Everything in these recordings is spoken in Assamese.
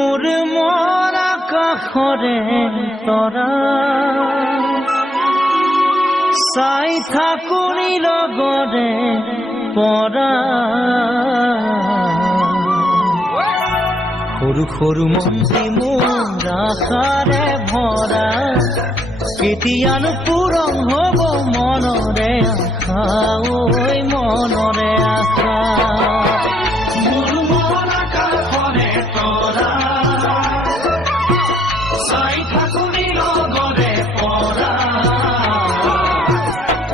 মোৰ মৰা কাষৰে তৰা চাই থাকুনি লগৰে পৰা সৰু সৰু মন্ত্ৰী মোৰ আশাৰে ভৰা কেতিয়ানো পূৰণ হ'ব মনৰে আশা ঐ মনৰে আশা মোৰ মৰা কাষৰে তৰা চাই থাকুনি লগৰে পৰা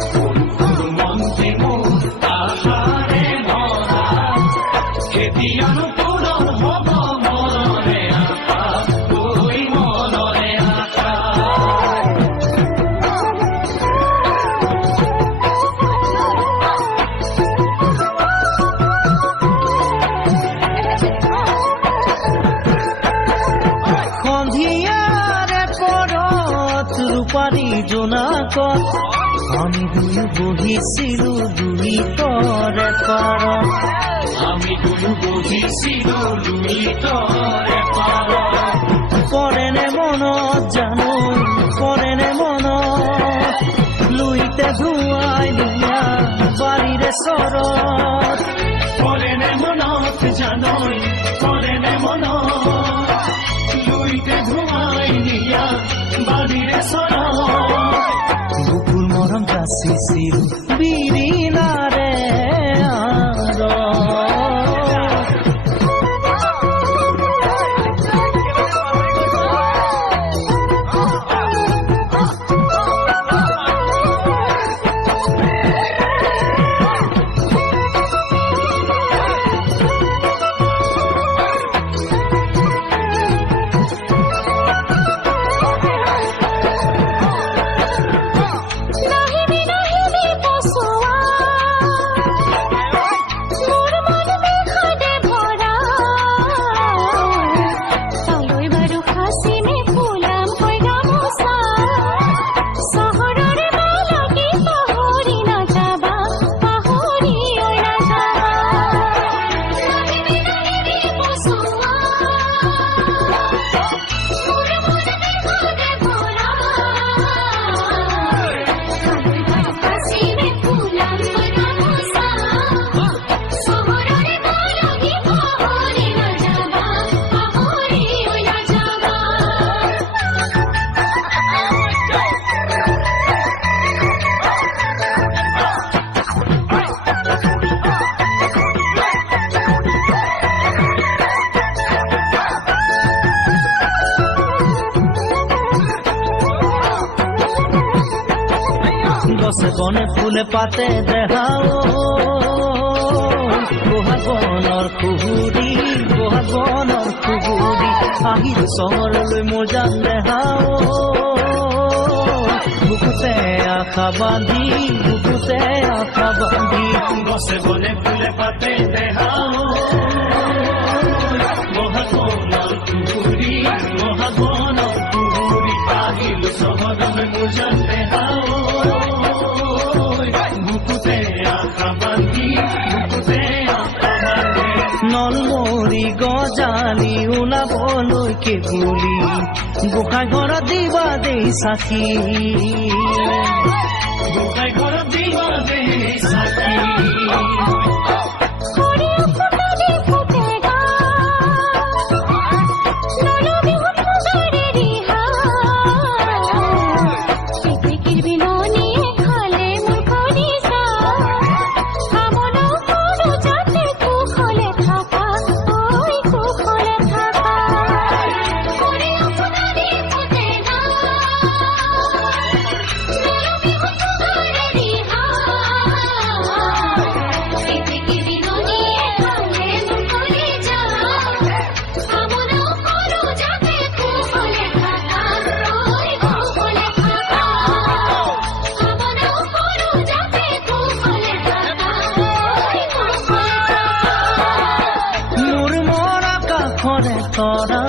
সৰু সৰু মন্ত্ৰী মোৰ আশাৰে ভৰা কেতিয়ানো পূৰণ হ'ব মনৰে আশা ঐ মনৰে আশা ৰূপালী জোনাকত আমি দুয়ো বহিছিলো দুই তৰে পাৰত আমি দুয়ো বহিছিলো দুই তৰে পাৰত পৰেনে মনত জানো পৰেনে মনত লুইতে ধুৱাই দিয়া বাৰীৰে চৰত পৰেনে মনত জানো পৰেনে মনত লুইতে ধুৱাই দিয়া বাৰীৰে চৰত বুকুৰ মৰম যাচিছিল বিৰিণাৰে গছে বনে ফুলে পাতে দেখাও বহাগনৰ খুহুৰি বহাগনৰ খুহুৰি আহিল চহৰলৈ মোৰ যান দেখাও বুকুতে আশা বান্ধি বুকুতে আশা বান্ধি গছে বনে ফুলে পাতে দেখাও বহাগনৰ খুহুৰি বহাগনৰ খুহুৰি আহিল চহৰলৈ মোৰ যান দেখাও নলমৰি গজালি ওলাবলৈকে বুলি গোসাঁই ঘৰত দিবা দেই চাকি গোসাঁই ঘৰত দিবা দেই চাকি তৰা